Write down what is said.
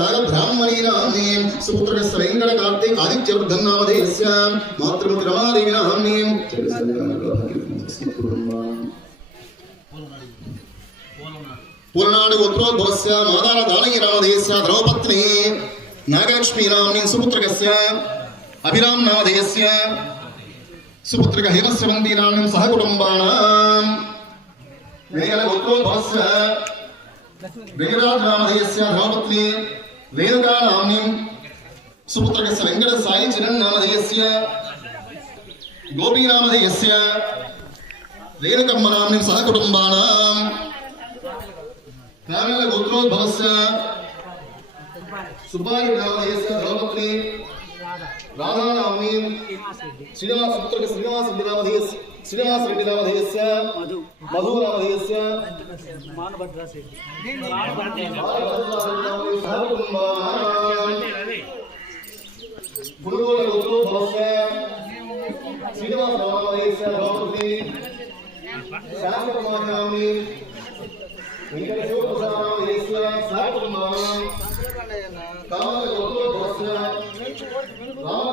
नागब्राह्मणीनाम्नि सुपुत्रस्य वेङ्कट कार्तिक आदित्यवर्धन्नामधेयस्य मातृमति रमादेवीनाम्नि पूर्णाडु गोत्रोद्भवस्य मादार दानगिरामधेयस्य द्रौपत्नी नागलक्ष्मीनाम्नि सुपुत्रस्य अभिराम नामधेयस्य सुपुत्रक हेमस्रवन्तीनाम्नि सहकुटुम्बानां वेङ्कट गोत्रोद्भवस्य वेङ्कटराज नामधेयस्य धर्मपत्नी रेणुका नाम्नि सुपुत्रस्य वेङ्कट साई चरण नामधेयस्य गोपी नामधेयस्य रेणुकम्म नाम्नि सहकुटुम्बानां कामेल गोत्रोद्भवस्य सुब्बारेड्डी नामधेयस्य धर्मपत्नी राधा नाम्नि श्रीनिवास पुत्रस्य श्रीनिवास रेड्डी नामधेयस्य मधु नामधेयस्य गुरुगोल गोत्रोद्भवस्य श्रीनिवास नामधेयस्य धर्मपत्नी शांतकुमार नाम्नि वेंकट शिवप्रसाद नामधेयस्य सहकुटुम्बानां कामेल गोत्रोद्भवस्य